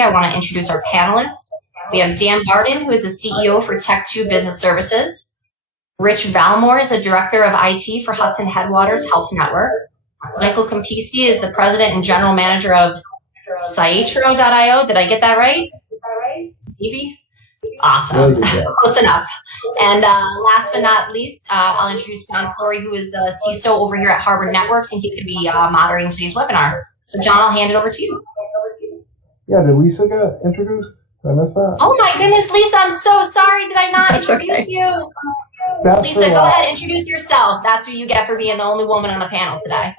I want to introduce our panelists. We have Dan Bardin, who is the CEO for Tech2 Business Services. Rich Valmore is the Director of IT for Hudson Headwaters Health Network. Michael Campisi is the President and General Manager of Cytro.io. Did I get that right? Maybe? Awesome. Close enough. And last but not least, I'll introduce John Flory, who is the CISO over here at Harvard Networks, and he's going to be moderating today's webinar. So, John, I'll hand it over to you. Yeah, did Lisa get introduced? Did I miss that? Oh my goodness, Lisa, I'm so sorry. Did I not introduce you? Lisa, go ahead, introduce yourself. That's what you get for being the only woman on the panel today.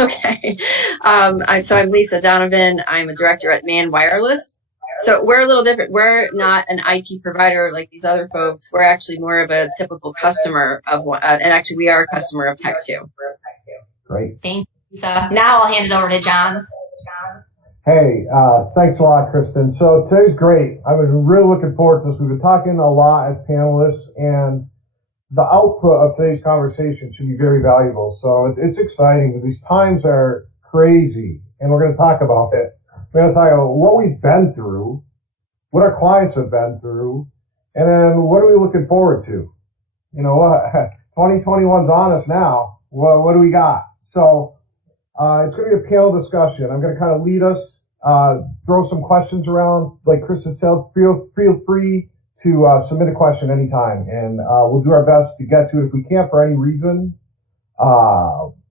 Okay. I'm Lisa Donovan. I'm a director at Man Wireless. So we're a little different. We're not an IT provider like these other folks. We're actually more of a typical customer of one, and actually we are a customer of Tech2. Great. Thank you, Lisa. Now I'll hand it over to John. Hey, thanks a lot, Kristen. So today's great. I've been really looking forward to this. We've been talking a lot as panelists, and the output of today's conversation should be very valuable. So it's exciting. These times are crazy, and we're going to talk about it. We're going to talk about what we've been through, what our clients have been through, and then what are we looking forward to? You know, 2021's on us now. What do we got? So it's going to be a panel discussion. I'm going to kind of lead us, throw some questions around. Like Kristen said, feel free to submit a question anytime, and we'll do our best to get to it. If we can't for any reason,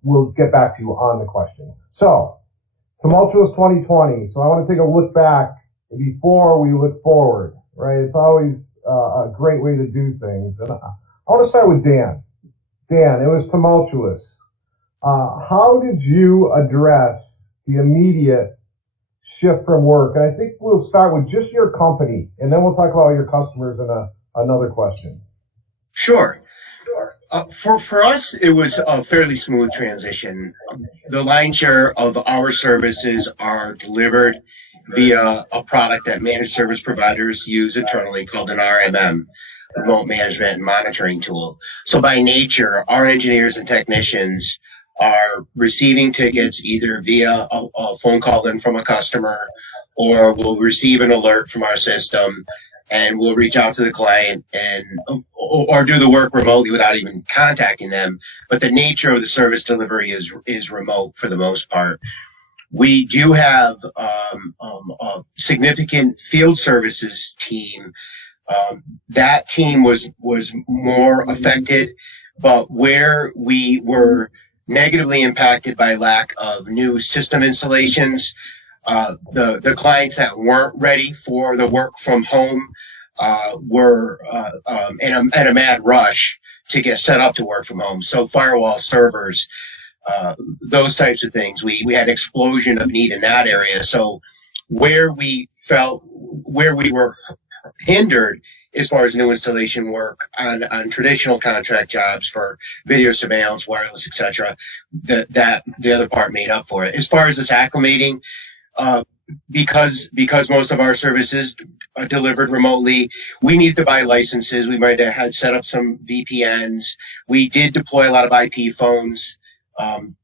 we'll get back to you on the question. So, tumultuous 2020. So I want to take a look back before we look forward, right? It's always a great way to do things. And I want to start with Dan. Dan, it was tumultuous. How did you address the immediate shift from work? And I think we'll start with just your company, and then we'll talk about your customers in another question. Sure. For us, it was a fairly smooth transition. The lion's share of our services are delivered via a product that managed service providers use internally called an RMM, remote management and monitoring tool. So by nature, our engineers and technicians are receiving tickets either via a phone call in from a customer, or we'll receive an alert from our system, and we'll reach out to the client and or do the work remotely without even contacting them. But the nature of the service delivery is remote for the most part. We do have a significant field services team. That team was more affected, but where we were negatively impacted by lack of new system installations, the clients that weren't ready for the work from home were in a mad rush to get set up to work from home. So firewall servers, those types of things. We had an explosion of need in that area. So where we were hindered as far as new installation work on traditional contract jobs for video surveillance, wireless, etc., that the other part made up for it. As far as this acclimating, because most of our services are delivered remotely, we need to buy licenses. We might have had set up some VPNs. We did deploy a lot of IP phones.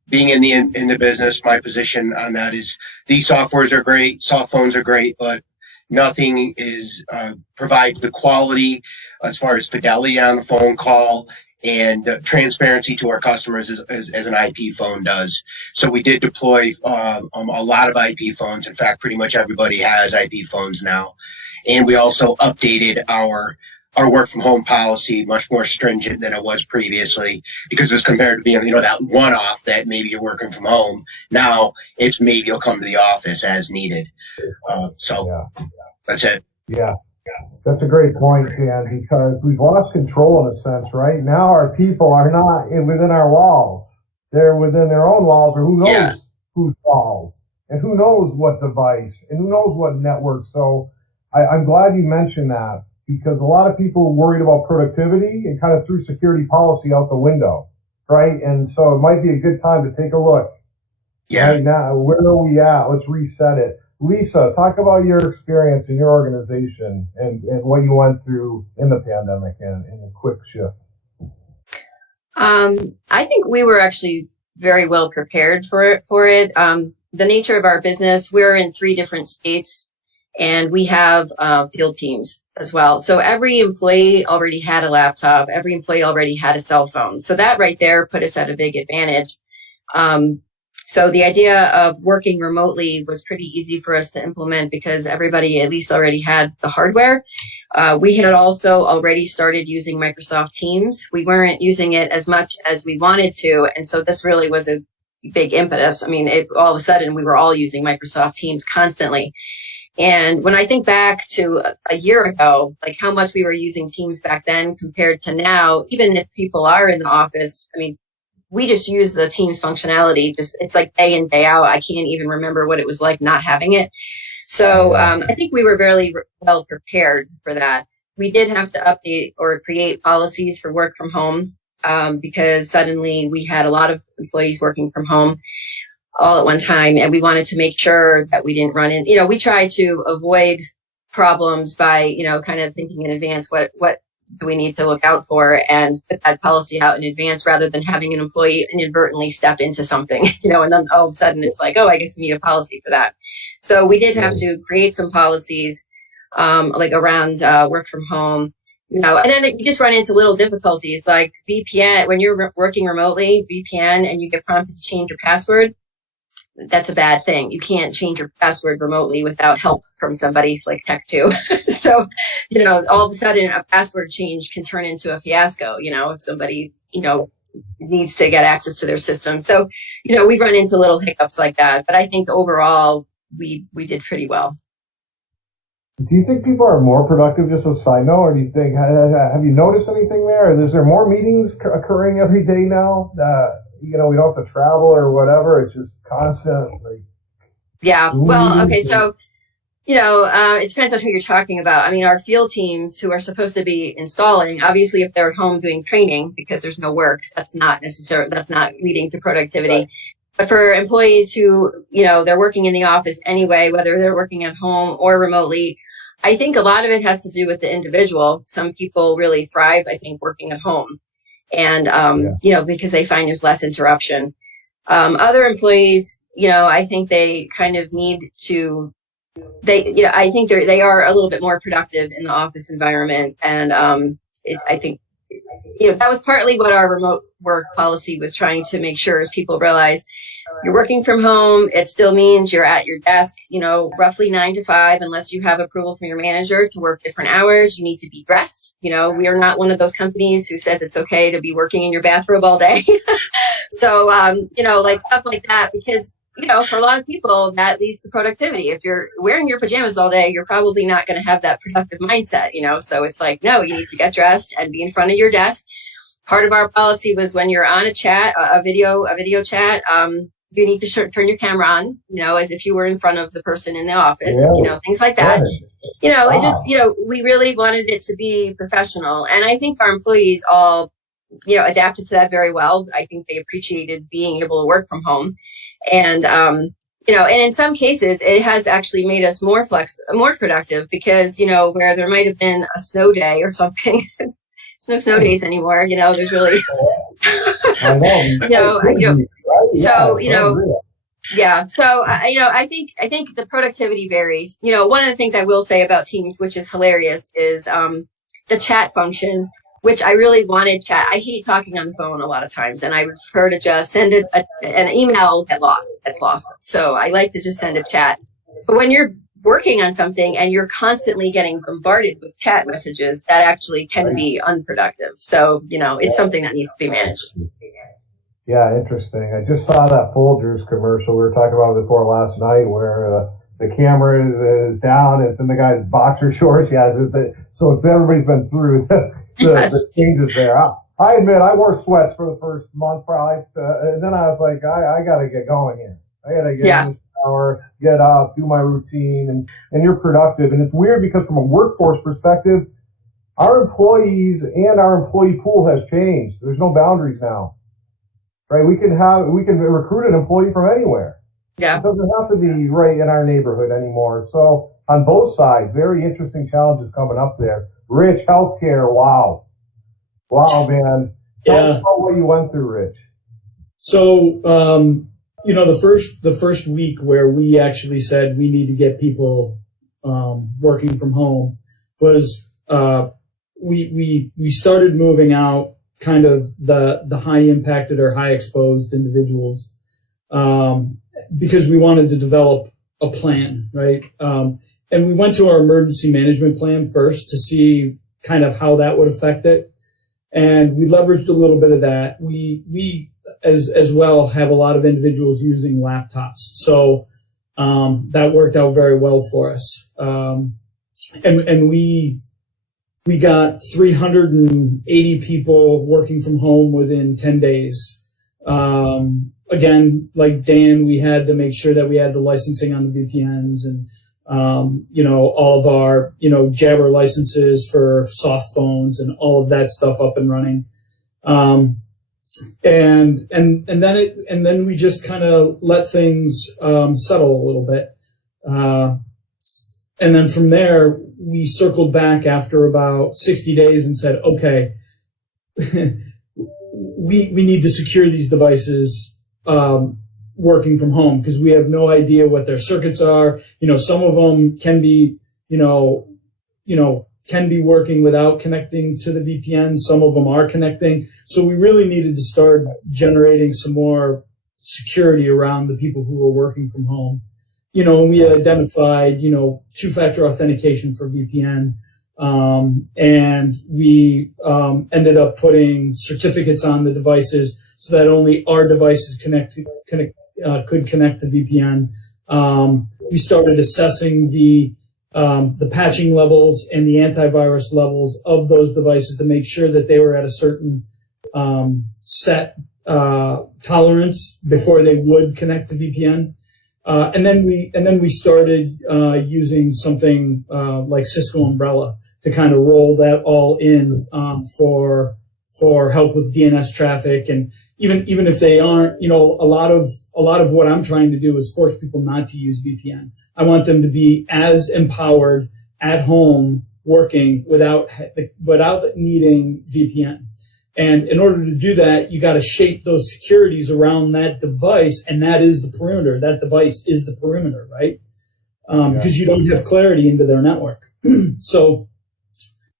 Being in the business, my position on that is these softwares are great, soft phones are great, but nothing provides the quality as far as fidelity on the phone call and transparency to our customers as an IP phone does. So we did deploy a lot of IP phones. In fact, pretty much everybody has IP phones now. And we also updated our work from home policy, much more stringent than it was previously, because as compared to being, that one-off that maybe you're working from home, now it's maybe you'll come to the office as needed. That's it. Yeah. That's a great point, Dan, because we've lost control in a sense, right? Now our people are not within our walls. They're within their own walls, or who knows whose walls, and who knows what device, and who knows what network. So I'm glad you mentioned that, because a lot of people were worried about productivity and kind of threw security policy out the window, right? And so it might be a good time to take a look. Yeah. Right now, where are we at? Let's reset it. Lisa, talk about your experience in your organization and what you went through in the pandemic and a quick shift. I think we were actually very well prepared for it. The nature of our business, we're in 3 different states, And we have field teams as well. So every employee already had a laptop. Every employee already had a cell phone. So that right there put us at a big advantage. So the idea of working remotely was pretty easy for us to implement because everybody at least already had the hardware. We had also already started using Microsoft Teams. We weren't using it as much as we wanted to. And so this really was a big impetus. I mean, all of a sudden we were all using Microsoft Teams constantly. And when I think back to a year ago, like how much we were using Teams back then compared to now, even if people are in the office, I mean, we just use the Teams functionality. It's like day in, day out. I can't even remember what it was like not having it. So I think we were very well prepared for that. We did have to update or create policies for work from home because suddenly we had a lot of employees working from home all at one time, and we wanted to make sure that we didn't run in. We try to avoid problems by kind of thinking in advance what do we need to look out for and put that policy out in advance rather than having an employee inadvertently step into something, and then all of a sudden it's like, oh, I guess we need a policy for that. So we did have to create some policies like around work from home, and then you just run into little difficulties like VPN. When you're working remotely, VPN, and you get prompted to change your password, that's a bad thing. You can't change your password remotely without help from somebody like Tech2. So, all of a sudden a password change can turn into a fiasco, if somebody, needs to get access to their system. So, we've run into little hiccups like that, but I think overall we did pretty well. Do you think people are more productive, just as a side note, or do you think, have you noticed anything there? Is there more meetings occurring every day now? We don't have to travel or whatever. It's just constantly. Yeah. Well, okay. So, it depends on who you're talking about. I mean, our field teams who are supposed to be installing, obviously, if they're at home doing training because there's no work, that's not leading to productivity. Right. But for employees who, they're working in the office anyway, whether they're working at home or remotely, I think a lot of it has to do with the individual. Some people really thrive, I think, working at home. And, because they find there's less interruption. Other employees, I think they kind of need to, I think they are a little bit more productive in the office environment. And I think, that was partly what our remote work policy was trying to make sure is people realize you're working from home. It still means you're at your desk, roughly 9 to 5, unless you have approval from your manager to work different hours. You need to be dressed. We are not one of those companies who says it's okay to be working in your bathrobe all day. So, like stuff like that, because, for a lot of people, that leads to productivity. If you're wearing your pajamas all day, you're probably not going to have that productive mindset, So it's like, no, you need to get dressed and be in front of your desk. Part of our policy was when you're on a chat, a video chat, you need to turn your camera on, as if you were in front of the person in the office, things like that. Wow. It just, we really wanted it to be professional. And I think our employees all, adapted to that very well. I think they appreciated being able to work from home. And, and in some cases, it has actually made us more productive because, where there might have been a snow day or something, there's no snow days anymore, there's really, So, yeah. So, I think the productivity varies. One of the things I will say about Teams, which is hilarious, is the chat function, which I really wanted chat. I hate talking on the phone a lot of times, and I would prefer to just send an email that's lost. So I like to just send a chat. But when you're working on something and you're constantly getting bombarded with chat messages, that actually can be unproductive. So, it's something that needs to be managed. Yeah, interesting. I just saw that Folgers commercial. We were talking about it before last night where the camera is down. It's in the guy's boxer shorts. So everybody's been through the changes there. I admit I wore sweats for the first month probably. And then I was like, I got to get going in. I got to get in the shower, get up, do my routine, and you're productive. And it's weird because from a workforce perspective, our employees and our employee pool has changed. There's no boundaries now. Right, we can recruit an employee from anywhere. Yeah, it doesn't have to be right in our neighborhood anymore. So on both sides, very interesting challenges coming up there. Rich, healthcare, wow, man. Tell us about what you went through, Rich. So, the first week where we actually said we need to get people working from home was we started moving out kind of the high impacted or high exposed individuals because we wanted to develop a plan, right? And we went to our emergency management plan first to see kind of how that would affect it. And we leveraged a little bit of that. We as well have a lot of individuals using laptops. So that worked out very well for us. And we got 380 people working from home within 10 days. Again, like Dan, we had to make sure that we had the licensing on the VPNs and, all of our, Jabber licenses for soft phones and all of that stuff up and running. And then we just kind of let things, settle a little bit. And then from there, we circled back after about 60 days and said, okay, we need to secure these devices, working from home because we have no idea what their circuits are. Some of them can be, can be working without connecting to the VPN. Some of them are connecting. So we really needed to start generating some more security around the people who were working from home. We identified, two-factor authentication for VPN. And we ended up putting certificates on the devices so that only our devices could connect to VPN. We started assessing the patching levels and the antivirus levels of those devices to make sure that they were at a certain set tolerance before they would connect to VPN. And then we started using something like Cisco Umbrella to kind of roll that all in for help with DNS traffic. And even if they aren't, a lot of what I'm trying to do is force people not to use VPN. I want them to be as empowered at home working without needing VPN. And in order to do that, you got to shape those securities around that device, and that is the perimeter. That device is the perimeter, right? Because you don't have clarity into their network. So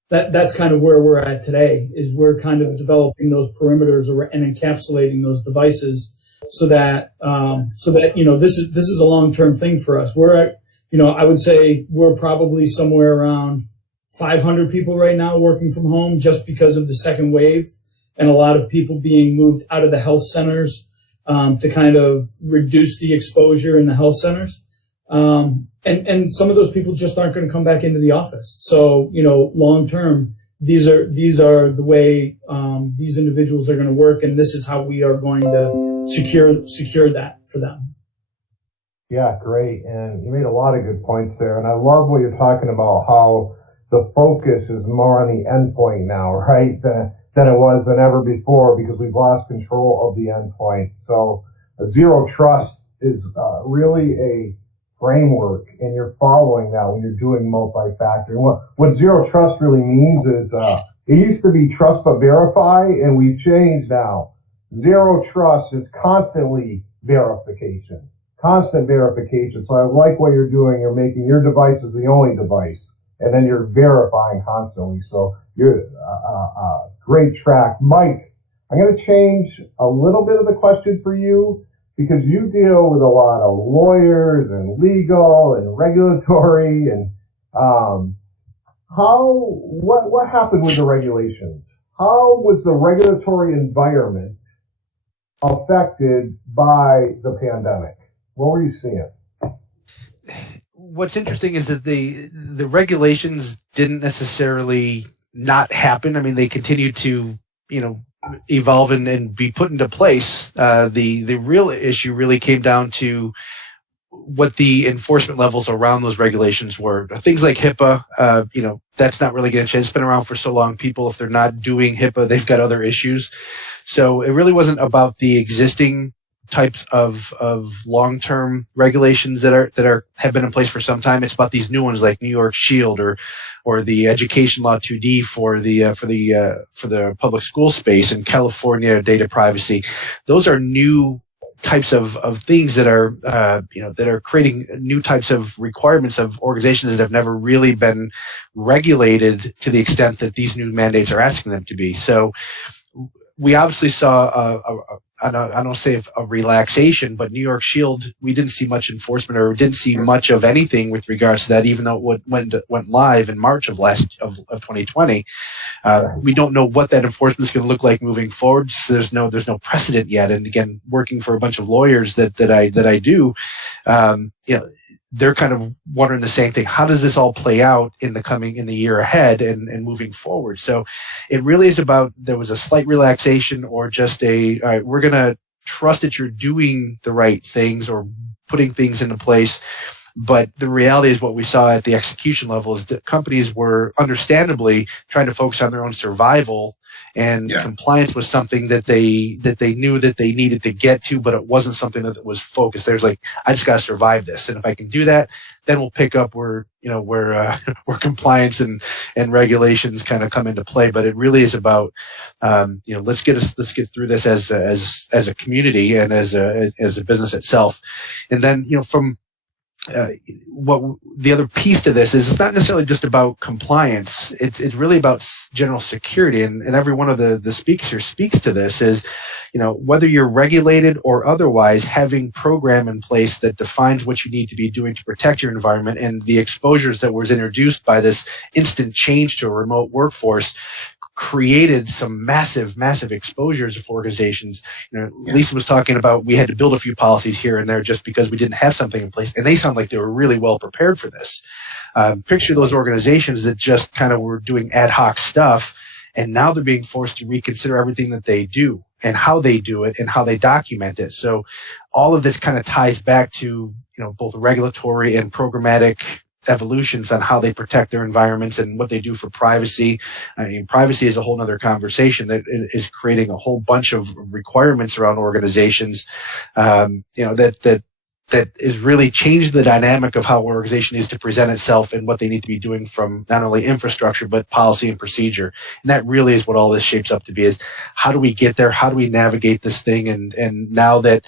that's kind of where we're at today. Is we're kind of developing those perimeters and encapsulating those devices so that this is a long-term thing for us. We're at, I would say we're probably somewhere around 500 people right now working from home just because of the second wave. And a lot of people being moved out of the health centers to kind of reduce the exposure in the health centers. And some of those people just aren't going to come back into the office. So, long term, these are the way these individuals are going to work, and this is how we are going to secure that for them. Yeah, great. And you made a lot of good points there. And I love what you're talking about, how the focus is more on the endpoint now, right? Than it was than ever before because we've lost control of the endpoint. So zero trust is really a framework, and you're following that when you're doing multi-factor. And what zero trust really means is it used to be trust but verify, and we've changed now. Zero trust is constantly verification, constant verification. So I like what you're doing. You're making your device as the only device, and then you're verifying constantly. So you're great track. Mike, I'm going to change a little bit of the question for you because you deal with a lot of lawyers and legal and regulatory and what happened with the regulations? How was the regulatory environment affected by the pandemic? What were you seeing? What's interesting is that the regulations didn't necessarily not happen. I mean, they continued to, evolve and be put into place. The real issue really came down to what the enforcement levels around those regulations were. Things like HIPAA, that's not really going to change. It's been around for so long. People, if they're not doing HIPAA, they've got other issues. So it really wasn't about the existing types of long-term regulations that have been in place for some time. It's about these new ones like New York Shield or the Education Law 2D for the public school space and California data privacy. Those are new types of things that are that are creating new types of requirements of organizations that have never really been regulated to the extent that these new mandates are asking them to be. So we obviously saw I don't say a relaxation, but New York Shield, we didn't see much enforcement or didn't see much of anything with regards to that, even though it went live in March of 2020. We don't know what that enforcement is going to look like moving forward. So there's no precedent yet. And again, working for a bunch of lawyers that I do, they're kind of wondering the same thing. How does this all play out in the year ahead and moving forward? So it really is about, there was a slight relaxation or just we're going to trust that you're doing the right things or putting things into place. But the reality is what we saw at the execution level is that companies were understandably trying to focus on their own survival, and compliance was something that they knew that they needed to get to, but it wasn't something that was focused. There's like, I just got to survive this, and if I can do that, then we'll pick up where compliance and regulations kind of come into play. But it really is about let's get through this as a community and as a business itself, and then from what the other piece to this is, it's not necessarily just about compliance. It's really about general security, and every one of the speakers here speaks to this. Is whether you're regulated or otherwise, having program in place that defines what you need to be doing to protect your environment, and the exposures that was introduced by this instant change to a remote workforce created some massive exposures for organizations. Lisa was talking about, we had to build a few policies here and there just because we didn't have something in place, and they sound like they were really well prepared for this. Picture those organizations that just kind of were doing ad hoc stuff, and now they're being forced to reconsider everything that they do and how they do it and how they document it. So all of this kind of ties back to both regulatory and programmatic evolutions on how they protect their environments and what they do for privacy. I mean, privacy is a whole other conversation that is creating a whole bunch of requirements around organizations, that is really changed the dynamic of how an organization needs to present itself and what they need to be doing from not only infrastructure, but policy and procedure. And that really is what all this shapes up to be, is how do we get there? How do we navigate this thing? And now that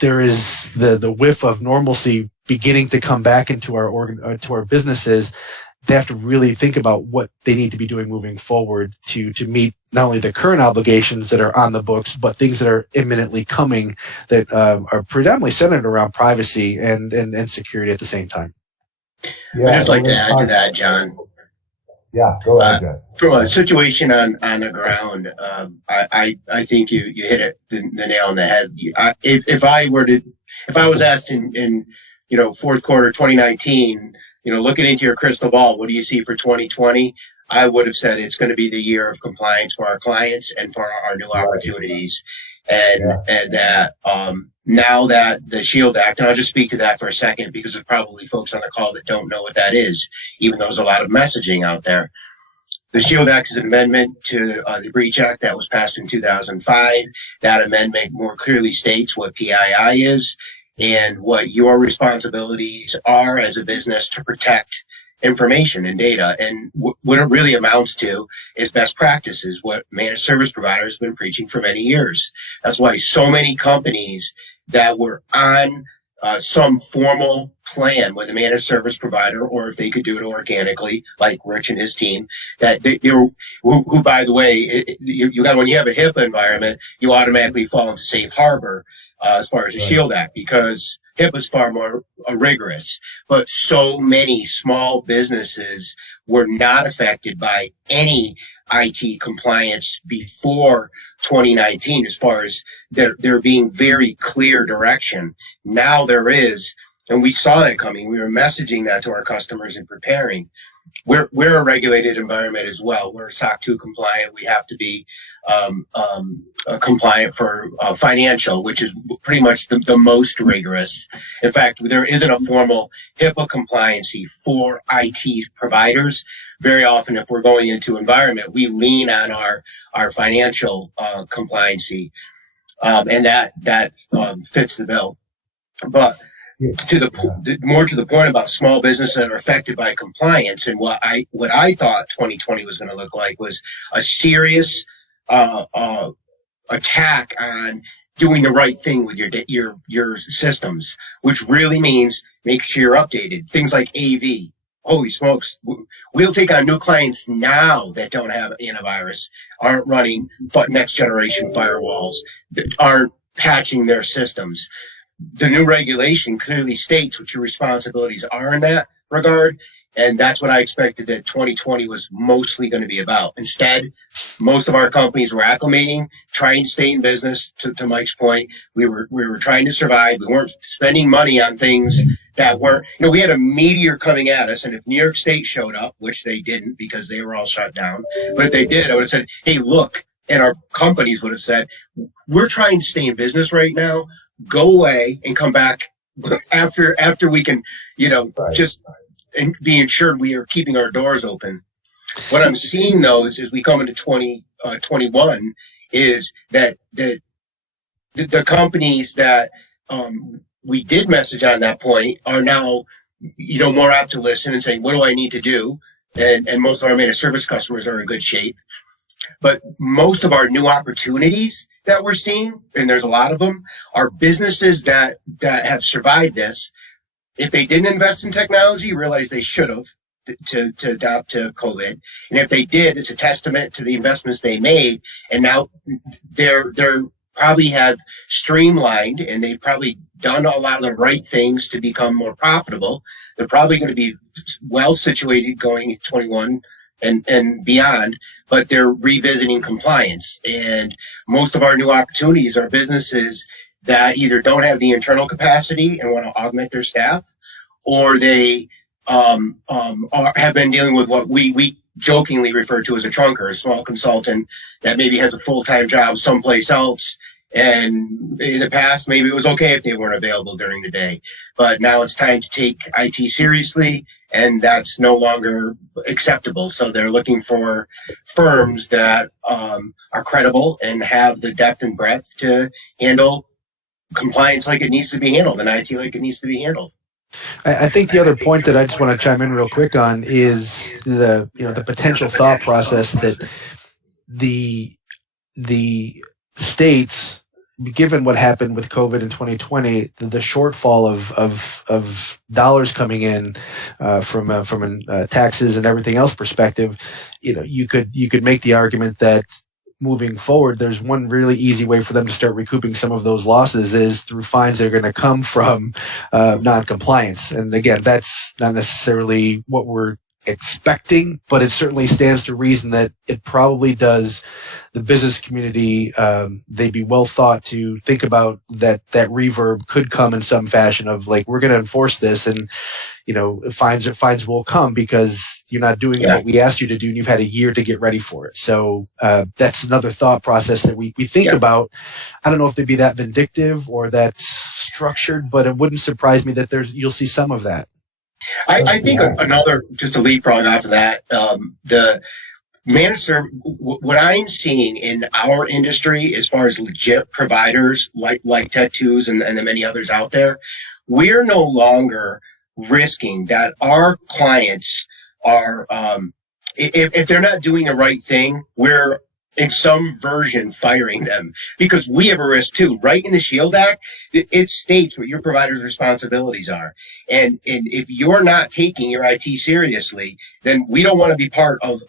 there is the whiff of normalcy beginning to come back into our businesses, they have to really think about what they need to be doing moving forward to meet not only the current obligations that are on the books, but things that are imminently coming that are predominantly centered around privacy and security at the same time. Yeah, I'd just like to add to that, John. Yeah, go ahead, John. From a situation on the ground, I think you hit the nail on the head. If I was asked in fourth quarter 2019, looking into your crystal ball, what do you see for 2020? I would have said it's going to be the year of compliance for our clients and for our new opportunities. And that now that the SHIELD Act, and I'll just speak to that for a second because there's probably folks on the call that don't know what that is, even though there's a lot of messaging out there. The SHIELD Act is an amendment to the Breach Act that was passed in 2005. That amendment more clearly states what PII is and what your responsibilities are as a business to protect information and data. And what it really amounts to is best practices, what managed service providers have been preaching for many years. That's why so many companies that were on some formal plan with a managed service provider, or if they could do it organically, like Rich and his team, that they were, who by the way, you got, when you have a HIPAA environment, you automatically fall into safe harbor as far as the SHIELD Act, because HIPAA is far more rigorous. But so many small businesses were not affected by any IT compliance before 2019, as far as there being very clear direction. Now there is, and we saw that coming. We were messaging that to our customers and preparing. We're a regulated environment as well. We're SOC 2 compliant. We have to be compliant for financial, which is pretty much the most rigorous. In fact, there isn't a formal HIPAA compliancy for IT providers. Very often, if we're going into environment, we lean on our financial compliancy, and that fits the bill. But more to the point about small businesses that are affected by compliance, and what I thought 2020 was going to look like was a serious attack on doing the right thing with your systems, which really means make sure you're updated. Things like AV. Holy smokes. We'll take on new clients now that don't have antivirus, aren't running next generation firewalls, that aren't patching their systems. The new regulation clearly states what your responsibilities are in that regard. And that's what I expected that 2020 was mostly going to be about. Instead, most of our companies were acclimating, trying to stay in business. To Mike's point, we were trying to survive. We weren't spending money on things that weren't. We had a meteor coming at us, and if New York State showed up, which they didn't because they were all shut down, but if they did, I would have said, "Hey, look," and our companies would have said, "We're trying to stay in business right now. Go away and come back after we can, just." And be ensured we are keeping our doors open. What I'm seeing though is as we come into 2021 is that the companies that we did message on that point are now more apt to listen and saying, what do I need to do? And most of our managed service customers are in good shape. But most of our new opportunities that we're seeing, and there's a lot of them, are businesses that have survived this. If they didn't invest in technology, realize they should have to adapt to COVID. And if they did, it's a testament to the investments they made. And now they're probably have streamlined and they've probably done a lot of the right things to become more profitable. They're probably going to be well situated going into 21 and beyond, but they're revisiting compliance. And most of our new opportunities are businesses that either don't have the internal capacity and want to augment their staff, or they have been dealing with what we jokingly refer to as a trunker, a small consultant that maybe has a full-time job someplace else. And in the past, maybe it was okay if they weren't available during the day. But now it's time to take IT seriously, and that's no longer acceptable. So they're looking for firms that are credible and have the depth and breadth to handle compliance like it needs to be handled and IT like it needs to be handled. I think the other point that I just want to chime in real quick on is the potential thought process that the states, given what happened with COVID in 2020, the shortfall of dollars coming in from a taxes and everything else perspective, you could make the argument that moving forward, there's one really easy way for them to start recouping some of those losses is through fines that are going to come from non-compliance. And again, that's not necessarily what we're expecting, but it certainly stands to reason that it probably does the business community, they'd be well thought to think about that reverb could come in some fashion of like, we're going to enforce this and, fines will come because you're not doing what we asked you to do and you've had a year to get ready for it. So that's another thought process that we think about. I don't know if they'd be that vindictive or that structured, but it wouldn't surprise me that you'll see some of that. I think another, just to leapfrog off of that, the managed service, what I'm seeing in our industry as far as legit providers like Tech2s and the many others out there, we're no longer risking that our clients are, if they're not doing the right thing, we're in some version firing them because we have a risk too. Right in the SHIELD Act, it states what your provider's responsibilities are. And if you're not taking your IT seriously, then we don't want to be part of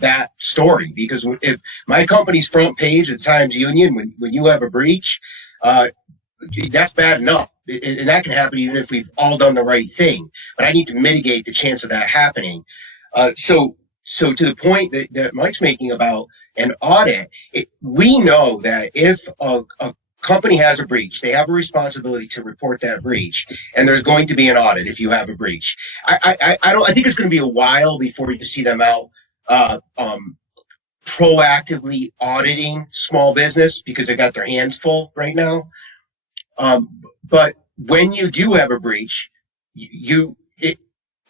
that story, because if my company's front page at the Times Union, when you have a breach, that's bad enough. And that can happen even if we've all done the right thing. But I need to mitigate the chance of that happening. So to the point that Mike's making about an audit, we know that if a company has a breach, they have a responsibility to report that breach, and there's going to be an audit if you have a breach. I think it's going to be a while before you see them out proactively auditing small business because they got their hands full right now. But when you do have a breach,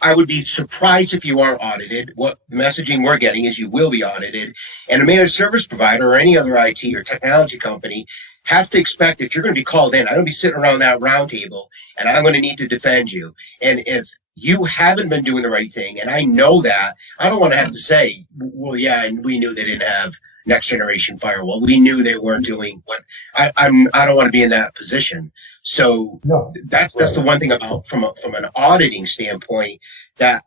I would be surprised if you aren't audited. What the messaging we're getting is you will be audited. And a managed service provider or any other IT or technology company has to expect that you're going to be called in. I'm going to be sitting around that round table and I'm going to need to defend you. And if you haven't been doing the right thing, and I know that. I don't want to have to say, well, yeah, and we knew they didn't have next generation firewall. We knew they weren't doing what I don't want to be in that position. So No, that's right. the one thing about from an auditing standpoint that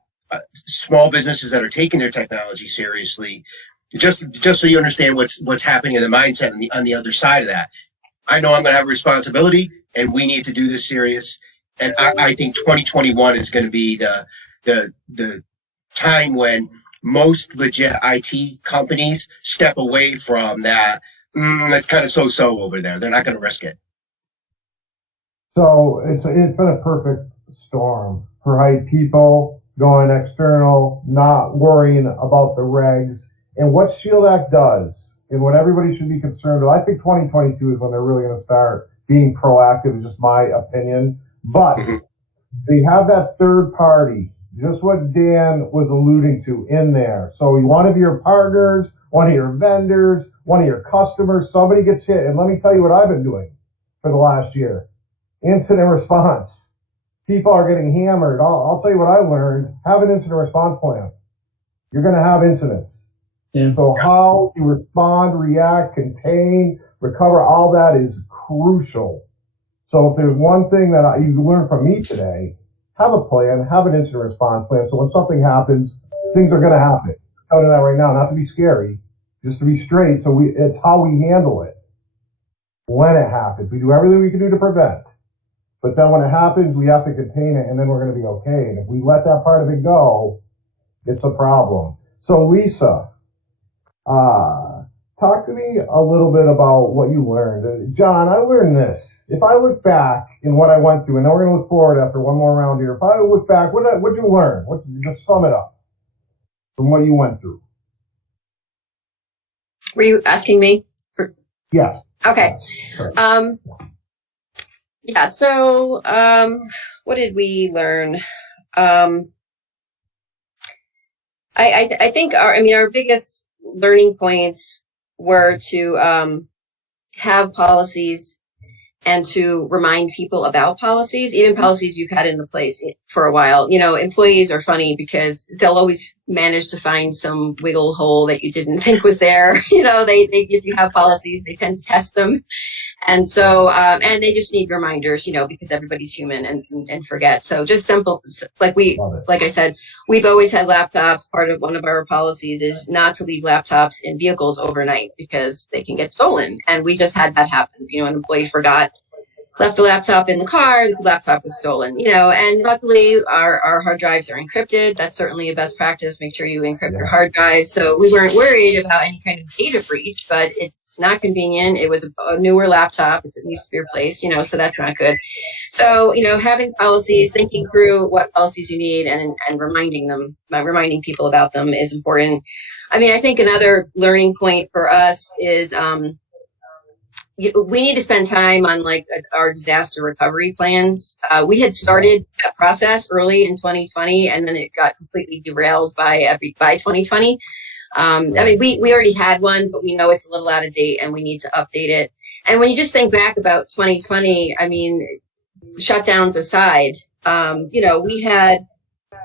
small businesses that are taking their technology seriously, just so you understand what's happening in the mindset on the other side of that. I know I'm going to have a responsibility, and we need to do this serious. And I think 2021 is going to be the time when most legit IT companies step away from that. That's kind of so over there. They're not going to risk it. So it's been a perfect storm for people going external, not worrying about the regs. And what Shield Act does, and what everybody should be concerned with, I think 2022 is when they're really going to start being proactive, is just my opinion. But they have that third party, just what Dan was alluding to in there. So one of your partners, one of your vendors, one of your customers, somebody gets hit. And let me tell you what I've been doing for the last year. Incident response. People are getting hammered. I'll tell you what I learned. Have an incident response plan. You're going to have incidents. Yeah. So how you respond, react, contain, recover, all that is crucial. So if there's one thing that you learned from me today, have a plan, have an incident response plan. So when something happens, things are going to happen. I'm telling you that right now, not to be scary, just to be straight. So it's how we handle it when it happens. We do everything we can do to prevent. But then when it happens, we have to contain it, and then we're going to be okay. And if we let that part of it go, it's a problem. So Lisa, talk to me a little bit about what you learned. John, I learned this. If I look back in what I went through, and then we're going to look forward after one more round here. If I look back, what'd you learn? Just sum it up from what you went through. Were you asking me? Yes. Okay. Sorry. Yeah. So, what did we learn? I think our biggest learning points were to have policies and to remind people about policies, even policies you've had into place for a while. Employees are funny because they'll always manage to find some wiggle hole that you didn't think was there. They if you have policies, they tend to test them. And so, and they just need reminders, because everybody's human and forget. So just simple, like I said, we've always had laptops. Part of one of our policies is not to leave laptops in vehicles overnight because they can get stolen. And we just had that happen. An employee forgot, left the laptop in the car, the laptop was stolen, and luckily our hard drives are encrypted. That's certainly a best practice. Make sure you encrypt your hard drives. So we weren't worried about any kind of data breach, but it's not convenient. It was a newer laptop. It needs to be replaced, so that's not good. So, having policies, thinking through what policies you need and reminding people about them is important. I think another learning point for us is, we need to spend time on our disaster recovery plans. We had started that process early in 2020, and then it got completely derailed by 2020. We already had one, but we know it's a little out of date and we need to update it. And when you just think back about 2020, shutdowns aside, we had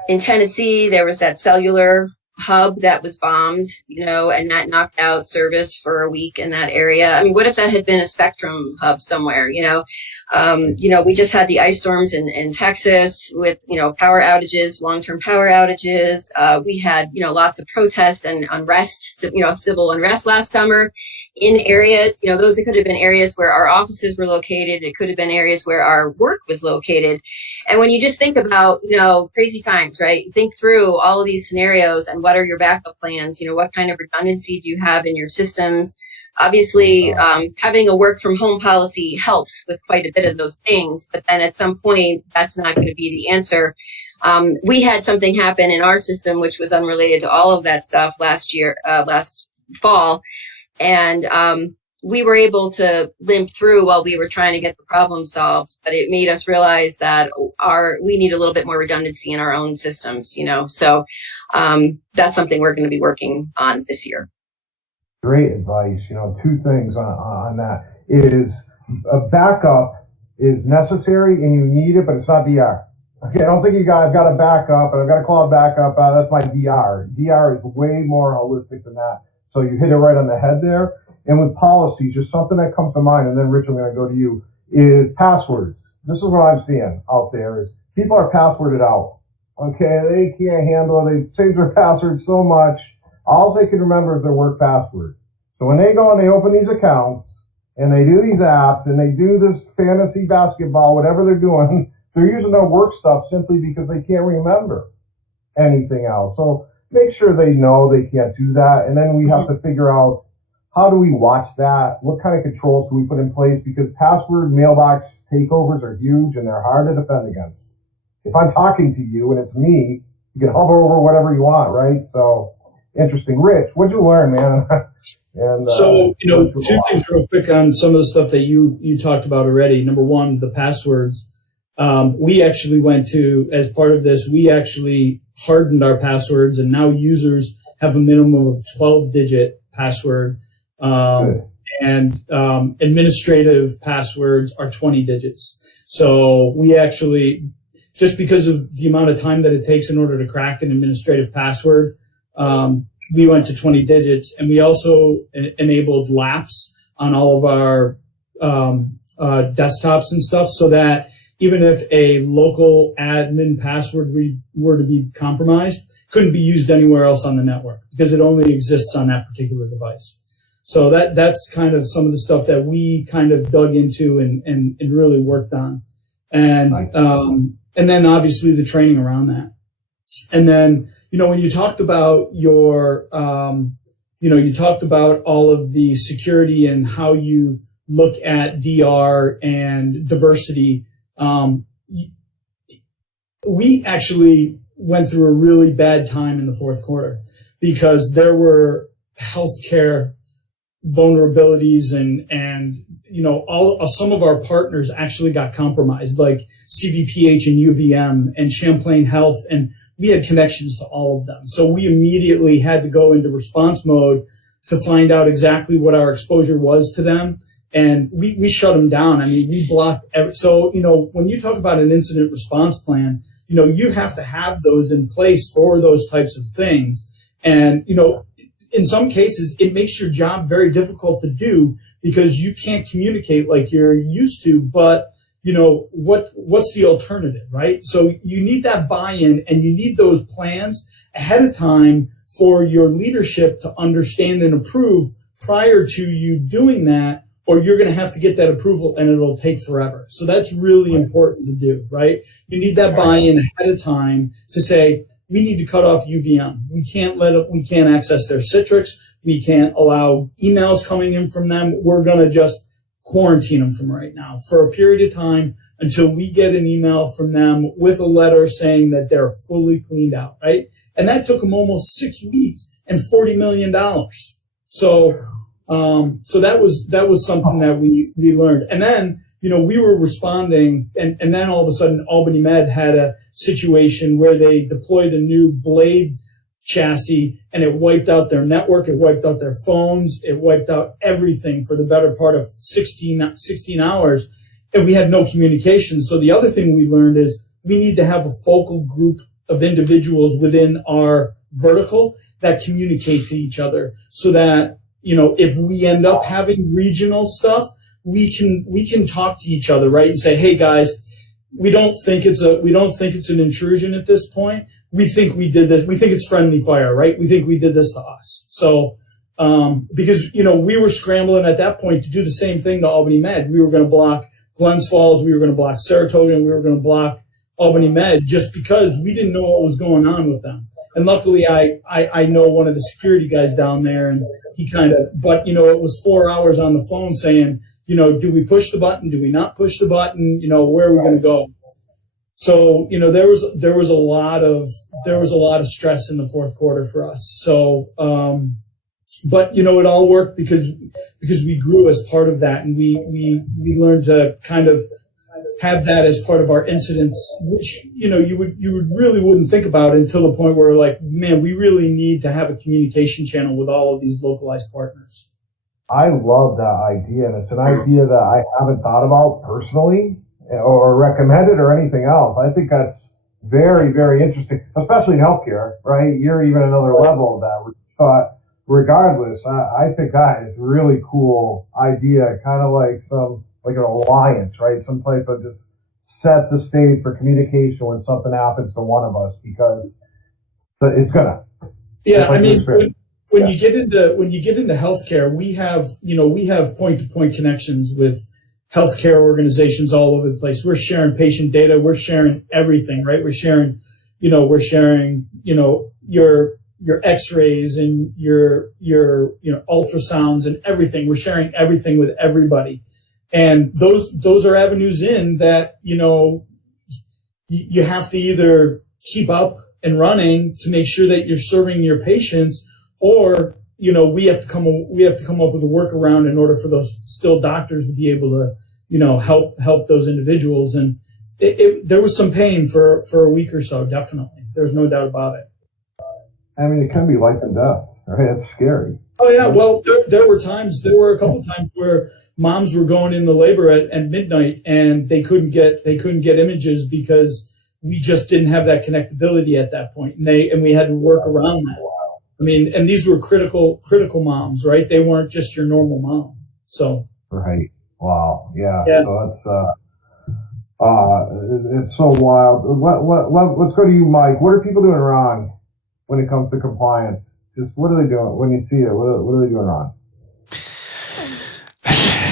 in Tennessee, there was that cellular hub that was bombed, and that knocked out service for a week in that area. What if that had been a Spectrum hub somewhere, we just had the ice storms in Texas with, power outages, long-term power outages. We had, lots of protests and unrest, civil unrest last summer in areas, those could have been areas where our offices were located. It could have been areas where our work was located. And when you just think about, crazy times, right? You think through all of these scenarios and what are your backup plans? What kind of redundancy do you have in your systems? Obviously, having a work from home policy helps with quite a bit of those things. But then at some point, that's not going to be the answer. We had something happen in our system, which was unrelated to all of that stuff last fall. And we were able to limp through while we were trying to get the problem solved, but it made us realize that we need a little bit more redundancy in our own systems, So that's something we're going to be working on this year. Great advice. Two things on that is a backup is necessary and you need it, but it's not the Okay, I don't think I've got a backup, and I've got a cloud backup. That's my DR. DR is way more holistic than that. So you hit it right on the head there. And with policies, just something that comes to mind, and then Rich, I'm going to go to you, is passwords. This is what I'm seeing out there is people are passworded out. Okay, they can't handle it. They change their password so much. All they can remember is their work password. So when they go and they open these accounts and they do these apps and they do this fantasy basketball, whatever they're doing, they're using their work stuff simply because they can't remember anything else. So make sure they know they can't do that. And then we have to figure out, how do we watch that? What kind of controls can we put in place? Because password mailbox takeovers are huge and they're hard to defend against. If I'm talking to you and it's me, you can hover over whatever you want, right? So interesting. Rich, what'd you learn, man? And so, two things real quick on some of the stuff that you talked about already. Number one, the passwords. We actually went to, as part of this, we actually hardened our passwords, and now users have a minimum of 12-digit password. And administrative passwords are 20 digits. So we actually, just because of the amount of time that it takes in order to crack an administrative password, we went to 20 digits, and we also enabled laps on all of our desktops and stuff, so that even if a local admin password were to be compromised, couldn't be used anywhere else on the network because it only exists on that particular device. So that's kind of some of the stuff that we kind of dug into and really worked on. And then obviously the training around that. And then, when you talked about you talked about all of the security and how you look at DR and diversity. We actually went through a really bad time in the fourth quarter because there were healthcare vulnerabilities and some of our partners actually got compromised, like CVPH and UVM and Champlain Health, and we had connections to all of them. So we immediately had to go into response mode to find out exactly what our exposure was to them. And we shut them down. I mean, we blocked so, when you talk about an incident response plan, you have to have those in place for those types of things. And, in some cases, it makes your job very difficult to do because you can't communicate like you're used to, but what's the alternative, right? So you need that buy-in and you need those plans ahead of time for your leadership to understand and approve prior to you doing that, or you're going to have to get that approval and it'll take forever. So that's really important to do, right? You need that buy-in ahead of time to say, we need to cut off UVM. We can't access their Citrix. We can't allow emails coming in from them. We're going to just quarantine them from right now for a period of time until we get an email from them with a letter saying that they're fully cleaned out, right? And that took them almost 6 weeks and $40 million. So that was something that we learned. And then, we were responding, and then all of a sudden Albany Med had a situation where they deployed a new Blade chassis and it wiped out their network, it wiped out their phones, it wiped out everything for the better part of 16 hours, and we had no communication. So the other thing we learned is we need to have a focal group of individuals within our vertical that communicate to each other so that, if we end up having regional stuff, we can talk to each other, right? And say, hey guys, we don't think it's an intrusion at this point. We think we did this. We think it's friendly fire, right? We think we did this to us. So, because, we were scrambling at that point to do the same thing to Albany Med. We were going to block Glens Falls. We were going to block Saratoga. We were going to block Albany Med just because we didn't know what was going on with them. And luckily I know one of the security guys down there, and he but it was 4 hours on the phone saying, do we push the button? Do we not push the button? Where are we going to go? So, there was a lot of stress in the fourth quarter for us. So, but it all worked because we grew as part of that, and we learned to kind of have that as part of our incidents, which, you really wouldn't think about until the point where we're like, man, we really need to have a communication channel with all of these localized partners. I love that idea, and it's an idea that I haven't thought about personally, or recommended or anything else. I think that's very, very interesting, especially in healthcare, right? You're even another level of that. But regardless, I think that is a really cool idea, kind of like an alliance, right? Some type of just set the stage for communication when something happens to one of us, because it's gonna. Yeah, I mean, when you get into healthcare, we have point-to-point connections with healthcare organizations all over the place. We're sharing patient data. We're sharing everything, right? We're sharing your X-rays and your ultrasounds and everything. We're sharing everything with everybody, and those are avenues in that you have to either keep up and running to make sure that you're serving your patients, or we have to come up with a workaround in order for those still doctors to be able to help those individuals. And there was some pain for a week or so, definitely. There's no doubt about it. I mean, it can be life and death, right? That's scary. Oh yeah, well, there were a couple times where moms were going into labor at midnight and they couldn't get images because we just didn't have that connectability at that point, and we had to work around that. I mean, and these were critical moms, right? They weren't just your normal mom. So right, wow, yeah. So it's so wild. Let's go to you, Mike. What are people doing wrong when it comes to compliance? Just what are they doing when you see it? What are they doing wrong?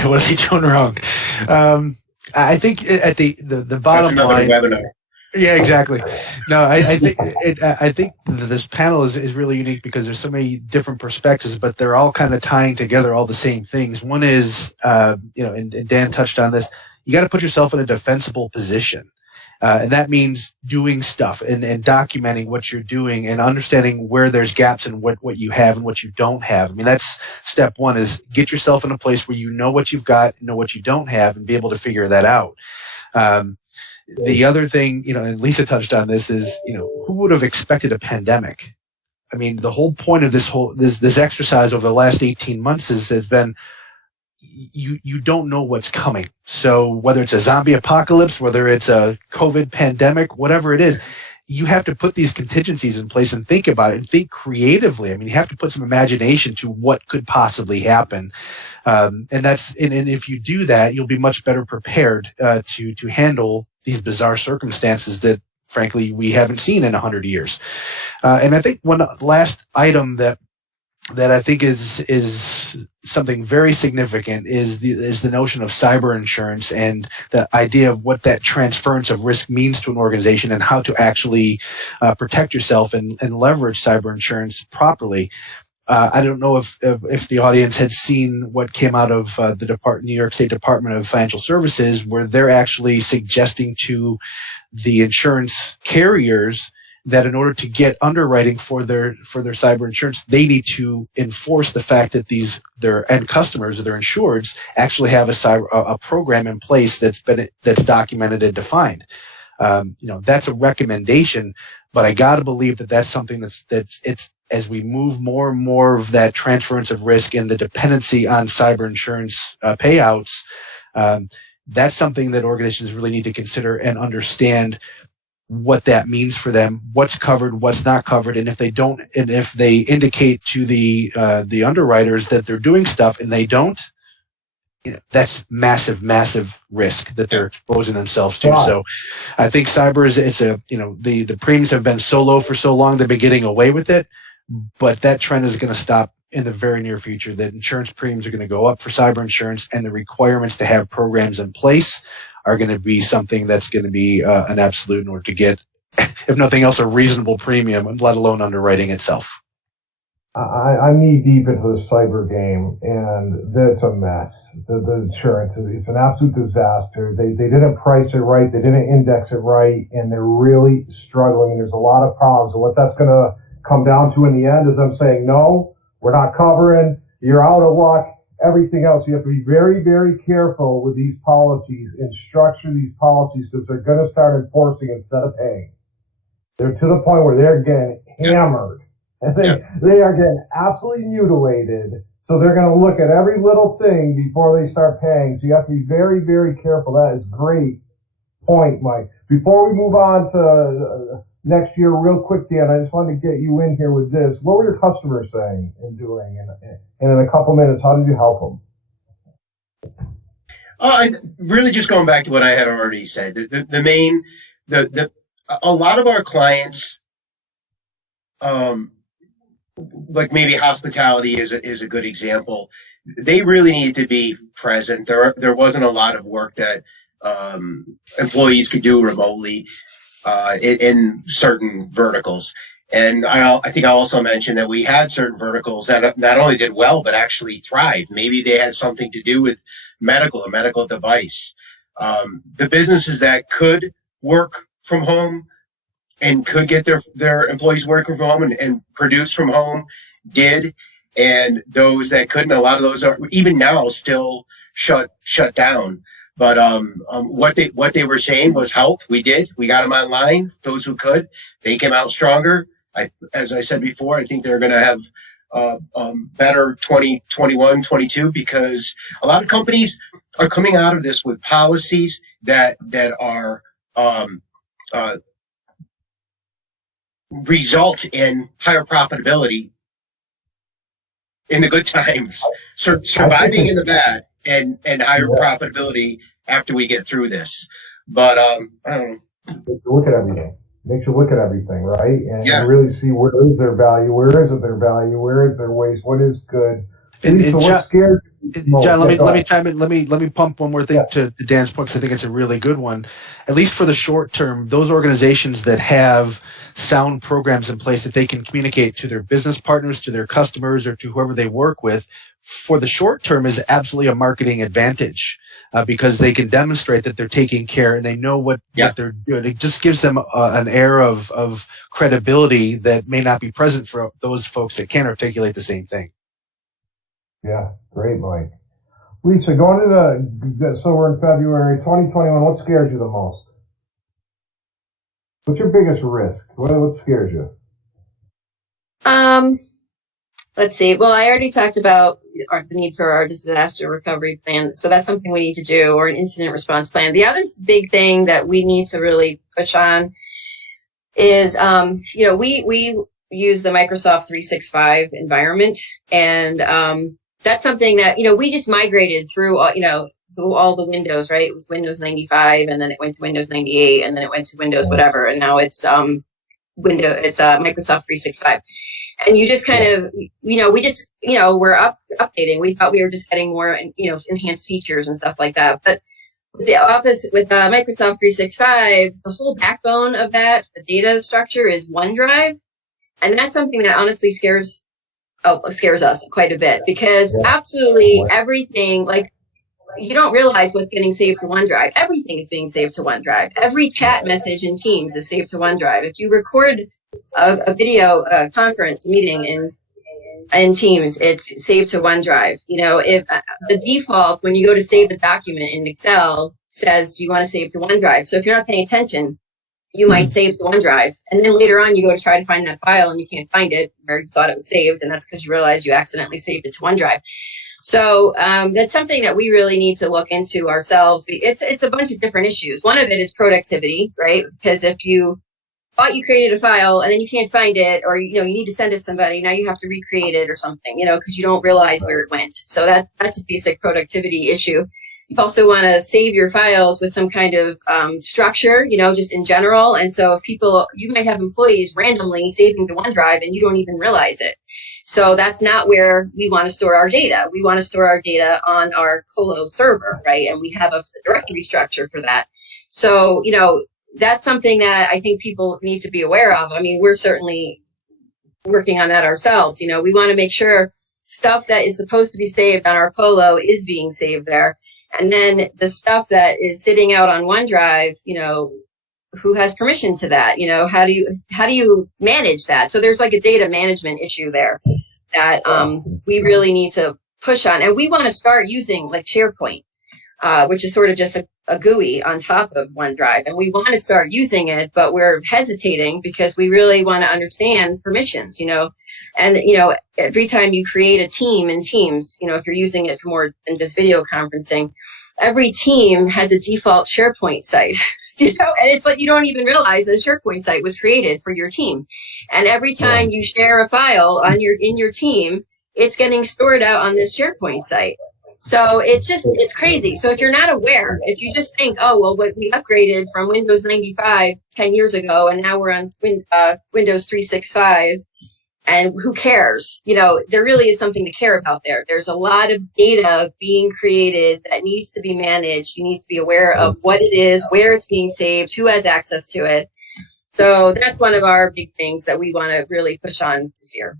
What are they doing wrong? I think at the bottom line. Webinar. Yeah, exactly. No, I think this panel is really unique because there's so many different perspectives, but they're all kind of tying together all the same things. One is, and Dan touched on this. You got to put yourself in a defensible position. And that means doing stuff and documenting what you're doing and understanding where there's gaps in what you have and what you don't have. I mean, that's step one, is get yourself in a place where you know what you've got, know what you don't have, and be able to figure that out. The other thing, and Lisa touched on this, is, who would have expected a pandemic? I mean, the whole point of this exercise over the last 18 months has been, you don't know what's coming. So whether it's a zombie apocalypse, whether it's a COVID pandemic, whatever it is, you have to put these contingencies in place and think about it and think creatively. I mean, you have to put some imagination to what could possibly happen. And if you do that, you'll be much better prepared to handle these bizarre circumstances that, frankly, we haven't seen in 100 years. And I think one last item that I think is something very significant is the notion of cyber insurance and the idea of what that transference of risk means to an organization and how to actually protect yourself and leverage cyber insurance properly. I don't know if the audience had seen what came out of the New York State Department of Financial Services, where they're actually suggesting to the insurance carriers that in order to get underwriting for their cyber insurance, they need to enforce the fact that their end customers or their insureds actually have a program in place that's documented and defined. That's a recommendation, but I got to believe that that's something it's as we move more and more of that transference of risk and the dependency on cyber insurance payouts, that's something that organizations really need to consider and understand what that means for them, what's covered, what's not covered, and if they indicate to the underwriters that they're doing stuff and they don't, that's massive risk that they're exposing themselves to. Wow. So I think cyber the premiums have been so low for so long, they've been getting away with it, but that trend is going to stop in the very near future. That insurance premiums are going to go up for cyber insurance, and the requirements to have programs in place are going to be something that's going to be an absolute in order to get, if nothing else, a reasonable premium, let alone underwriting itself. I'm knee deep into the cyber game, and that's a mess. The insurance it's an absolute disaster. They didn't price it right, they didn't index it right, and they're really struggling. There's a lot of problems. And what that's going to come down to in the end is them saying, no, we're not covering, you're out of luck, everything else. You have to be very, very careful with these policies and structure these policies, because they're going to start enforcing instead of paying. They're to the point where they're getting hammered. And they are getting absolutely mutilated. So they're going to look at every little thing before they start paying. So you have to be very, very careful. That is great point, Mike. Before we move on to next year, real quick, Dan, I just wanted to get you in here with this. What were your customers saying and doing? And in a couple minutes, how did you help them? I really just going back to what I had already said. A lot of our clients, like maybe hospitality is a good example. They really need to be present. There wasn't a lot of work that employees could do remotely in certain verticals. And I think I also mentioned that we had certain verticals that not only did well, but actually thrived. Maybe they had something to do with a medical device. The businesses that could work from home and could get their employees working from home and produce from home did. And those that couldn't, a lot of those are even now still shut down. But what they were saying was help. We got them online. Those who could, they came out stronger. As I said before, I think they're going to have better 2021, 22, because a lot of companies are coming out of this with policies that are result in higher profitability in the good times, surviving in the bad, and higher profitability after we get through this. But I don't know. Look at everything. Makes you look at everything, right? And really see where is their value, where isn't their value, where is their waste, what is good. And what scares John, let me chime in. Let me pump one more thing to Dan's point, because I think it's a really good one. At least for the short term, those organizations that have sound programs in place that they can communicate to their business partners, to their customers, or to whoever they work with, for the short term is absolutely a marketing advantage. Because they can demonstrate that they're taking care and they know what they're doing. It just gives them an air of credibility that may not be present for those folks that can't articulate the same thing. Yeah, great, Mike. Lisa, going into so we're in February 2021, what scares you the most? What's your biggest risk? What scares you? Let's see. Well, I already talked about the need for our disaster recovery plan. So that's something we need to do, or an incident response plan. The other big thing that we need to really push on is, we use the Microsoft 365 environment. And that's something that, we just migrated through, all the Windows, right? It was Windows 95, and then it went to Windows 98, and then it went to Windows whatever. And now it's Microsoft 365. And you just kind of, we're updating. We thought we were just getting more, enhanced features and stuff like that. But with the Office, with Microsoft 365, the whole backbone of that, the data structure is OneDrive. And that's something that honestly scares us quite a bit, because absolutely everything, like, you don't realize what's getting saved to OneDrive. Everything is being saved to OneDrive. Every chat message in Teams is saved to OneDrive. If you record a video conference meeting in Teams, it's saved to OneDrive. If the default when you go to save the document in Excel says, do you want to save to OneDrive? So if you're not paying attention, you might save to OneDrive, and then later on you go to try to find that file and you can't find it where you thought it was saved, and that's because you realize you accidentally saved it to OneDrive. So that's something that we really need to look into ourselves. It's a bunch of different issues. One of it is productivity, right? Because if you thought you created a file and then you can't find it, or you need to send it to somebody, now you have to recreate it or something, because you don't realize where it went. So that's a basic productivity issue. You also want to save your files with some kind of structure, just in general. And so if you might have employees randomly saving to OneDrive and you don't even realize it. So that's not where we want to store our data. We want to store our data on our Colo server, right? And we have a directory structure for that. So, that's something that I think people need to be aware of. I mean, we're certainly working on that ourselves. We want to make sure stuff that is supposed to be saved on our Colo is being saved there. And then the stuff that is sitting out on OneDrive, who has permission to that? How do you manage that? So there's like a data management issue there that we really need to push on. And we want to start using like SharePoint, which is sort of just a GUI on top of OneDrive. And we want to start using it, but we're hesitating because we really want to understand permissions, And, every time you create a team in Teams, if you're using it for more than just video conferencing, every team has a default SharePoint site. And it's like you don't even realize a SharePoint site was created for your team. And every time you share a file in your team, it's getting stored out on this SharePoint site. So it's crazy. So if you're not aware, if you just think, oh, well, we upgraded from Windows 95 10 years ago, and now we're on Windows 365, and who cares? There really is something to care about there. There's a lot of data being created that needs to be managed. You need to be aware of what it is, where it's being saved, who has access to it. So that's one of our big things that we want to really push on this year.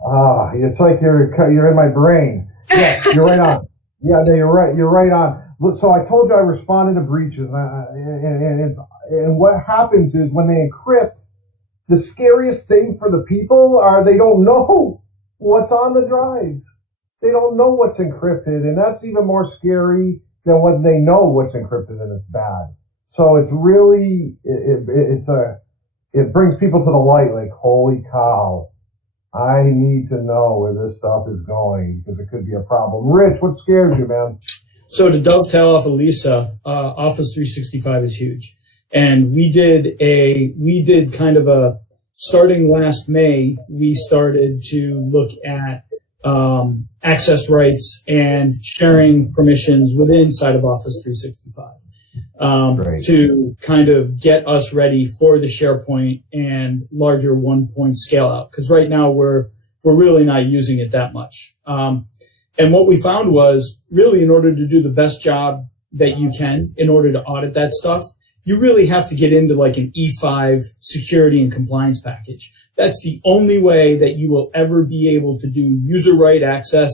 It's like you're in my brain. Yeah, you're right on. Yeah, no, you're right. You're right on. So I told you I responded to breaches, and what happens is when they encrypt, the scariest thing for the people are they don't know what's on the drives. They don't know what's encrypted, and that's even more scary than when they know what's encrypted and it's bad. So it's really it brings people to the light. Like, holy cow. I need to know where this stuff is going because it could be a problem. Rich, what scares you, man? So to dovetail off of Lisa, Office 365 is huge. And we did kind of starting last May, we started to look at access rights and sharing permissions inside of Office 365. To kind of get us ready for the SharePoint and larger 1-point scale out. Because right now we're really not using it that much. And what we found was really in order to do the best job that you can, in order to audit that stuff, you really have to get into like an E5 security and compliance package. That's the only way that you will ever be able to do user right access,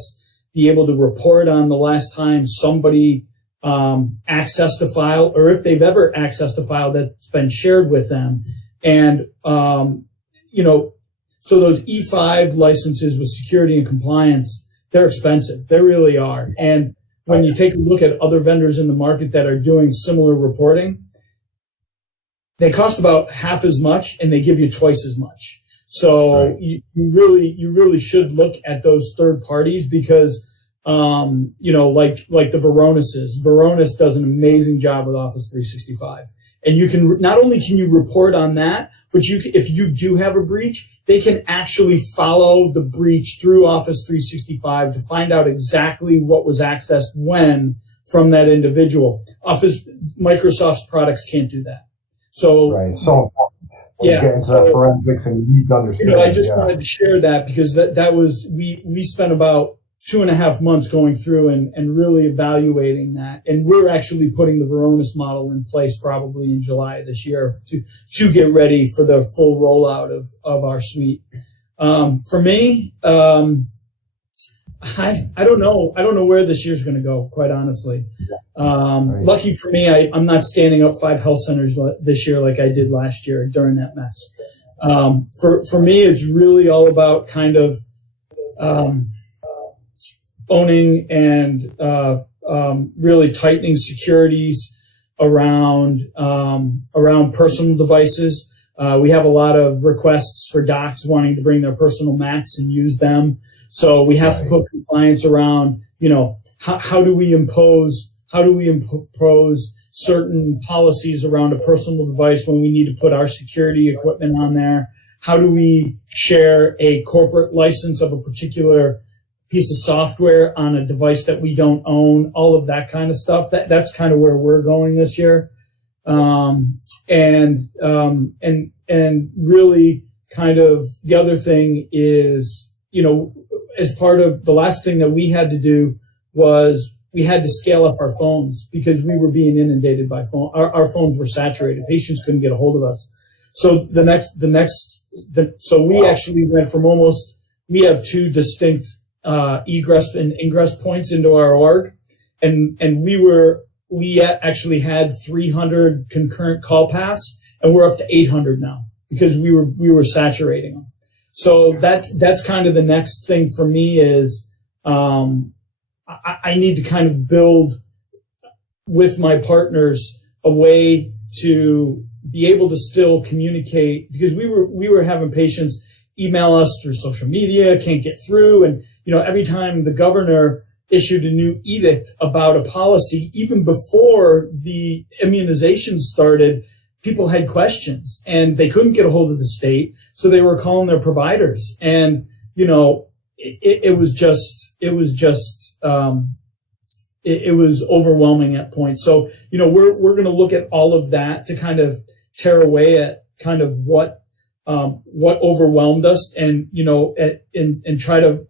be able to report on the last time somebody accessed a file, or if they've ever accessed a file that's been shared with them. And, so those E5 licenses with security and compliance, they're expensive. They really are. And when you take a look at other vendors in the market that are doing similar reporting, they cost about half as much and they give you twice as much. So you really should look at those third parties because like the Varonis's. Varonis does an amazing job with Office 365. And you can, not only can you report on that, but if you do have a breach, they can actually follow the breach through Office 365 to find out exactly what was accessed when from that individual. Microsoft's products can't do that. So, get into that forensics and you need to understand. I just wanted to share that because that was, we spent about 2.5 months going through and really evaluating that. And we're actually putting the Varonis model in place probably in July of this year to get ready for the full rollout of our suite. For me, I don't know. I don't know where this year's going to go, quite honestly. Lucky for me, I'm not standing up 5 health centers this year like I did last year during that mess. For me, it's really all about kind of owning and really tightening securities around personal devices. We have a lot of requests for docs wanting to bring their personal Macs and use them. So we have to put compliance around, how do we impose certain policies around a personal device when we need to put our security equipment on there? How do we share a corporate license of a particular piece of software on a device that we don't own? All of that kind of stuff. That's kind of where we're going this year. And really kind of the other thing is, as part of the last thing that we had to do was we had to scale up our phones because we were being inundated by phone. Our phones were saturated. Patients couldn't get a hold of us. So so we actually went from we have 2 distinct, egress and ingress points into our org. And we actually had 300 concurrent call paths and we're up to 800 now because we were saturating them. So that's kind of the next thing for me is, I need to kind of build with my partners a way to be able to still communicate because we were having patients email us through social media, can't get through. And, every time the governor issued a new edict about a policy. Even before the immunization started, people had questions and they couldn't get a hold of the state, so they were calling their providers. And, you know, it was overwhelming at points. So, you know, we're going to look at all of that to kind of tear away at kind of what overwhelmed us, and, you know, and try to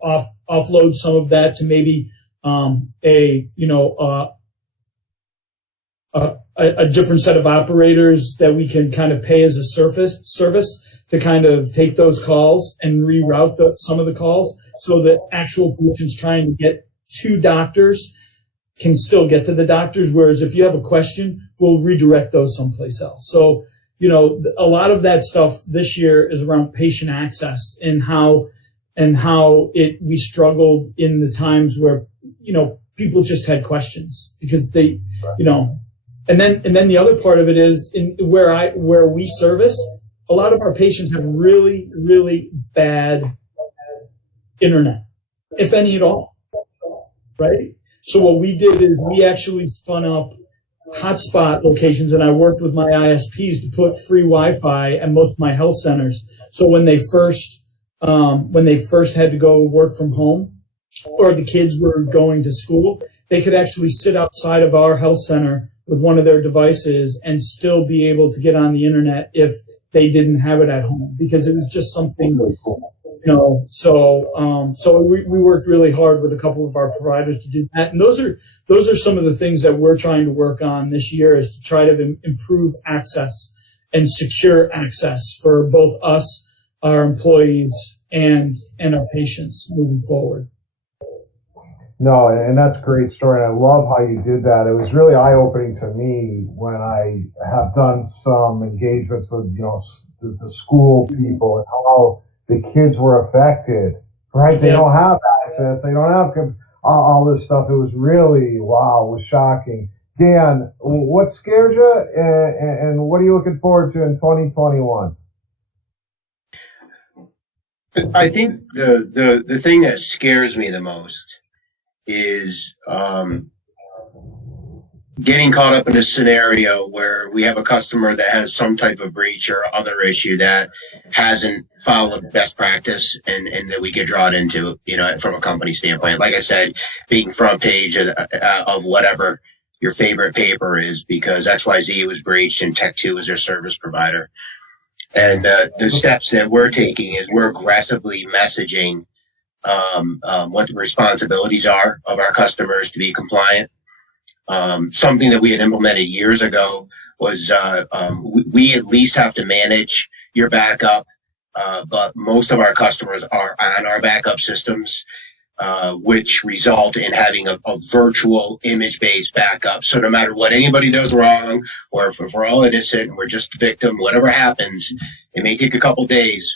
offload some of that to maybe a different set of operators that we can kind of pay as a service to kind of take those calls and reroute some of the calls, so that actual patients trying to get to doctors can still get to the doctors. Whereas if you have a question, we'll redirect those someplace else. So, you know, a lot of that stuff this year is around patient access and how we struggled in the times where, you know, people just had questions because they, you know, and then the other part of it is where we service, a lot of our patients have really, really bad internet, if any at all, right? So what we did is we actually spun up hotspot locations, and I worked with my ISPs to put free Wi-Fi at most of my health centers. So when they first had to go work from home, or the kids were going to school, they could actually sit outside of our health center with one of their devices and still be able to get on the internet if they didn't have it at home, because it was just something, you know. So we worked really hard with a couple of our providers to do that, and those are some of the things that we're trying to work on this year, is to try to improve access and secure access for both us, our employees, and our patients moving forward. No, and that's a great story. And I love how you did that. It was really eye-opening to me when I have done some engagements with, you know, the school people and how the kids were affected, right? They don't have access. They don't have all this stuff. It was really, wow, it was shocking. Dan, what scares you, and what are you looking forward to in 2021? I think the thing that scares me the most is getting caught up in a scenario where we have a customer that has some type of breach or other issue that hasn't followed best practice, and that we get drawn into, you know, from a company standpoint. Like I said, being front page of whatever your favorite paper is because XYZ was breached and Tech2 was their service provider. And the steps that we're taking is we're aggressively messaging what the responsibilities are of our customers to be compliant. Something that we had implemented years ago was we at least have to manage your backup, but most of our customers are on our backup systems, which result in having a virtual image-based backup. So no matter what anybody does wrong, or if we're all innocent and we're just a victim, whatever happens, it may take a couple days,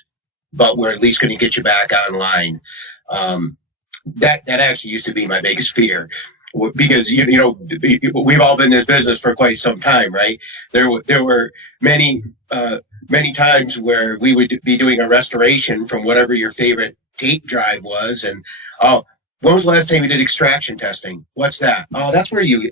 but we're at least going to get you back online. That actually used to be my biggest fear, because you know we've all been in this business for quite some time, right? There were many times where we would be doing a restoration from whatever your favorite tape drive was, and when was the last time you did extraction testing? What's that? Oh, that's where you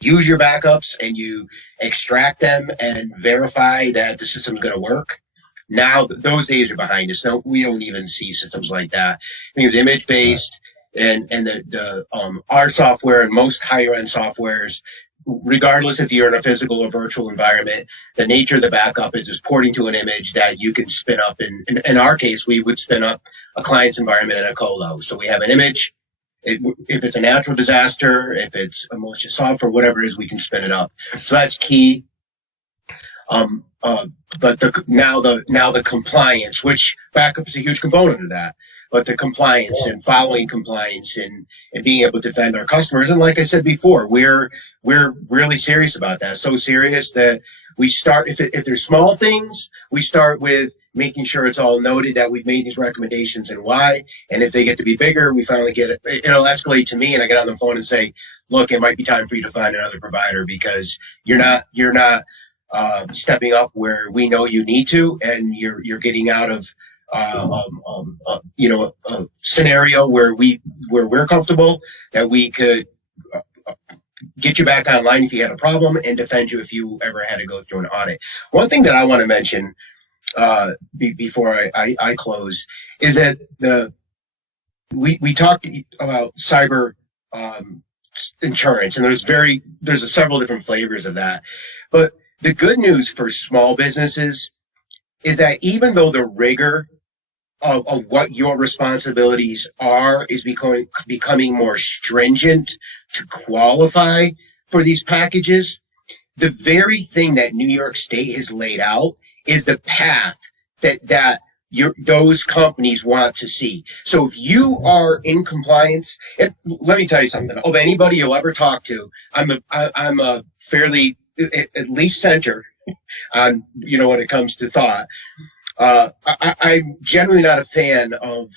use your backups and you extract them and verify that the system's going to work. Now those days are behind us. No, we don't even see systems like that. I think it's image based, and our software and most higher end softwares, regardless if you're in a physical or virtual environment, the nature of the backup is porting to an image that you can spin up. In our case, we would spin up a client's environment in a colo. So we have an image. If it's a natural disaster, if it's a malicious software, whatever it is, we can spin it up. So that's key. But now the compliance, which backup is a huge component of that, but the compliance and following compliance and being able to defend our customers. And like I said before, we're really serious about that. So serious that we start, if there's small things, we start with making sure it's all noted that we've made these recommendations and why. And if they get to be bigger, we finally get it. It'll escalate to me, and I get on the phone and say, look, it might be time for you to find another provider because you're not stepping up where we know you need to, and you're getting out of a scenario where we're comfortable that we could get you back online if you had a problem and defend you if you ever had to go through an audit. One thing that I want to mention before I close is that we talked about cyber insurance, and there's several different flavors of that. But the good news for small businesses is that even though the rigor of what your responsibilities are is becoming more stringent to qualify for these packages, the very thing that New York State has laid out is the path that those companies want to see. So if you are in compliance, and let me tell you something, of anybody you'll ever talk to, I'm a fairly, at least center on, when it comes to thought. I'm generally not a fan of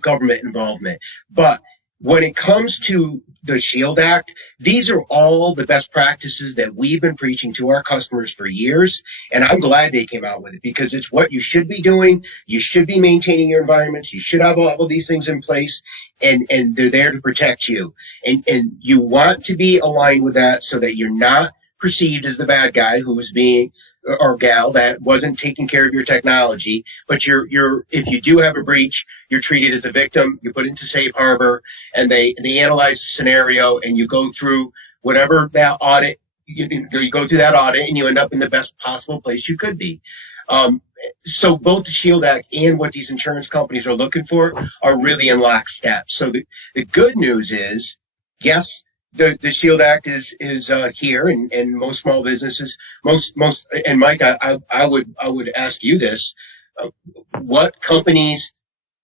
government involvement, but when it comes to the SHIELD Act, these are all the best practices that we've been preaching to our customers for years, and I'm glad they came out with it because it's what you should be doing. You should be maintaining your environments. You should have all of these things in place, and they're there to protect you. And you want to be aligned with that so that you're not perceived as the bad guy who is being or gal that wasn't taking care of your technology, but if you do have a breach, you're treated as a victim. You put into safe harbor, and they analyze the scenario, and you go through whatever that audit. You go through that audit, and you end up in the best possible place you could be. So both the SHIELD Act and what these insurance companies are looking for are really in lockstep. So the good news is, yes, the SHIELD Act is here, and most small businesses, most and Mike, I would ask you this: what companies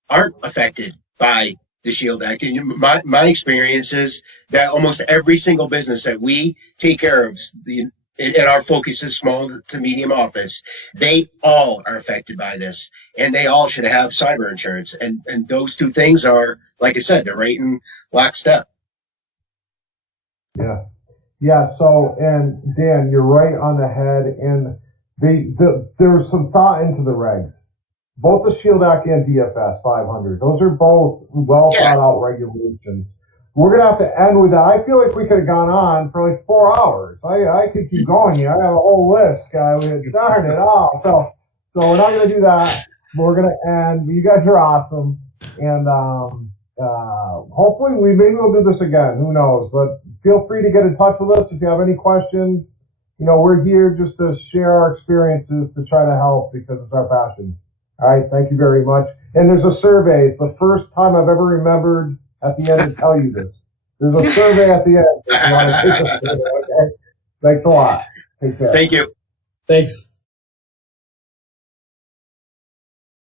aren't affected by the SHIELD Act? And my experience is that almost every single business that we take care of, and our focus is small to medium office, they all are affected by this, and they all should have cyber insurance. And those two things are, like I said, they're right in lockstep. Yeah. So, and Dan, you're right on the head. And there was some thought into the regs, both the SHIELD Act and DFS 500. Those are both well thought out regulations. We're gonna have to end with that. I feel like we could have gone on for like 4 hours. I could keep going here. I have a whole list, guy. We had started off. So we're not gonna do that. We're gonna end. You guys are awesome, and hopefully maybe we'll do this again. Who knows? But feel free to get in touch with us if you have any questions. We're here just to share our experiences to try to help because it's our passion. All right. Thank you very much. And there's a survey. It's the first time I've ever remembered at the end to tell you this. There's a survey at the end. Okay? Thanks a lot. Take care. Thank you. Thanks.